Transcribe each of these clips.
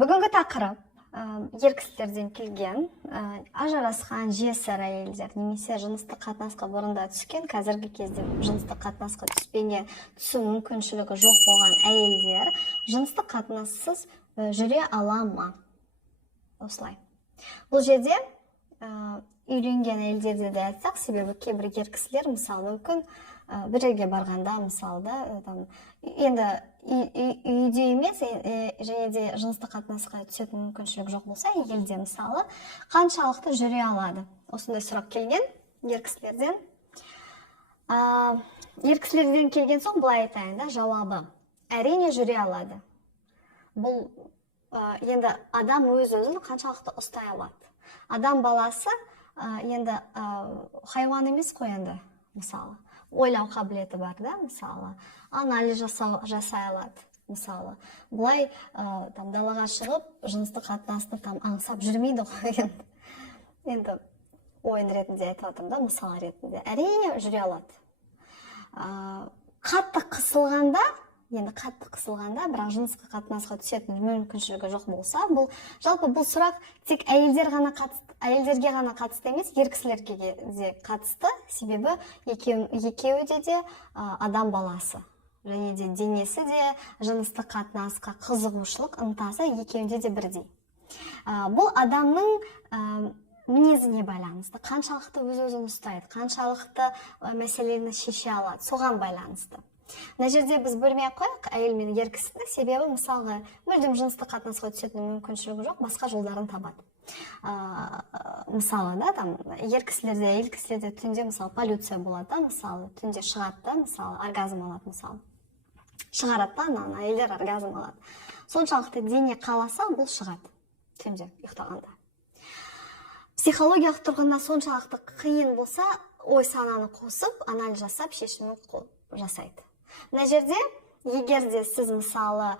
Бүгінгі тақырып ер кісілерден келген, ажырасқан жесір әйелдер немесе жыныстық қатынасқа бұрында түскен, қазіргі кезде жыныстық қатынасқа түсу мүмкіншілігі жоқ болған әйелдер жыныстық қатынассыз жүре ала ма? Осылай. Бұл жерде үйленген әйелдерде де айтсақ, себебі кейбір ер кісілер мысалы мүмкін бір жерге барғанда мысалы енді үйде емес және де жыныстық қатынасқа түсетін мүмкіншілік жоқ болса, елде мысалы қаншалықты жүре алады? Осындай сұрақ келген ер кісілерден. Ер кісілерден келген соң былай айтайын да, жауабы әрине жүре алады. Бұл енді адам өз-өзін қаншалықты ұстай алады. Адам баласы енді хайуан емес қой енді, мысалы. Ойлау қабілеті бар да, мысалы. Анализ жасай алады, мысалы. Бұлай далаға шығып, жыныстық қатынасты аңсап жүрмейді ғой. Енді ойын ретінде айтып отырмын да, мысал ретінде. Әрине жүре алады. Қатты қысылғанда, бірақ жыныстық қатынасқа түсетін мүмкіншілігі жоқ болса, жалпы бұл сұрақ тек әйелдерге ғана қатысты емес, ер кісілерге де қатысты, себебі екеуі де адам баласы. Және де денесі де жыныстық қатынасқа қызығушылық, ынтасы екеуінде де бірдей. Бұл адамның мінезіне байланысты, қаншалықты өз-өзін ұстайды, қаншалықты мәселені шеше алады, соған байланысты. Мына жерде біз бөлмей қояйық әйел мен ер кісіні, себебі мысалға мүлдем жыныстық қатынасқа түсетін мүмкіншілігі жоқ, басқа жолдарын табады. Мысалы да, ер кісілерде, әйел кісілерде түнде мысалы полюция болады, мысалы түнде шығады, мысалы оргазм алады, мысалы шығарады, әйелдер оргазм алады. Соншалықты дене қаласа, бұл шығады түнде ұйықтағанда. Психологиялық тұрғыда соншалықты қиын болса, ой сананы қосып, анализ жасап, шешімін жасайды. Мына жерде, егер де сіз мысалы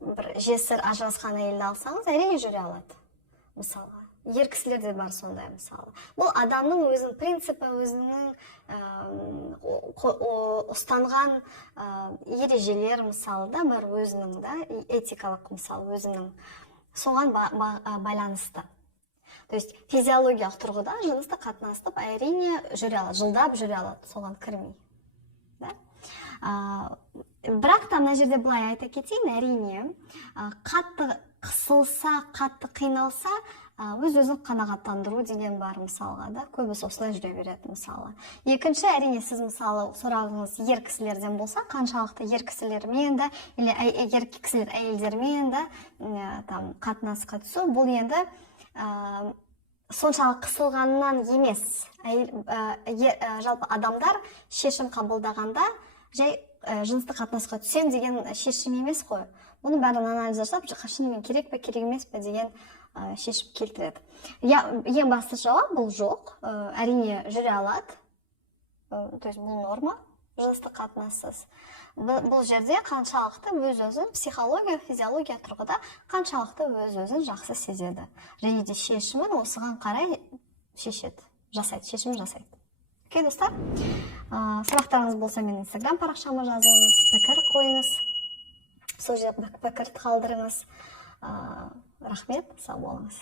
бір жесір ажырасқан әйелді алсаңыз, әрине жүре алады. Мысалға, ер кісілерде бар сондай мысалы. Бұл адамның өзінің принципі, өзінің ұстанған ережелер мысалы да, бар өзінің да, этикалық мысалы өзінің соған байланысты. То есть физиологиялық тұрғыда жыныстық қатынасты әрине жүре алады, жылдап жүре алады, соған кірмей. Бірақ та мына жерде былай айта кетейін, әрине қатты қысылса, қатты қиналса, өз-өзін қанағаттандыру деген бар мысалға да, көбісі осылай жүре береді мысалы. Екінші, әрине сіз мысалы сұрағыңыз ер кісілерден болса, қаншалықты ер кісілермен да, или ер кісілер әйелдермен да қатынасқа түсу, бұл енді соншалық қысылғаннан емес. Жалпы адамдар шешім қабылдағанда, жай жыныстық қатынасқа түсем деген шешім емес қой. Бұны бәрін анализ жасап, шынымен керек пе, керек емес пе деген шешім келтіреді. Ең басты жауап бұл жоқ. Әрине жүре алады. То есть бұл норма, жыныстық қатынассыз. Бұл жерде қаншалықты өз-өзін психология, физиология тұрғыда қаншалықты өз-өзін жақсы сезеді. Және де шешімін осыған қарай шешім жасайды. Окей, достар? Сұрақтарыңыз болса, мен Инстаграм парақшама жазылыңыз, пікір қойыңыз. Сол жерде пікірді қалдырыңыз. Рахмет, сау болыңыз.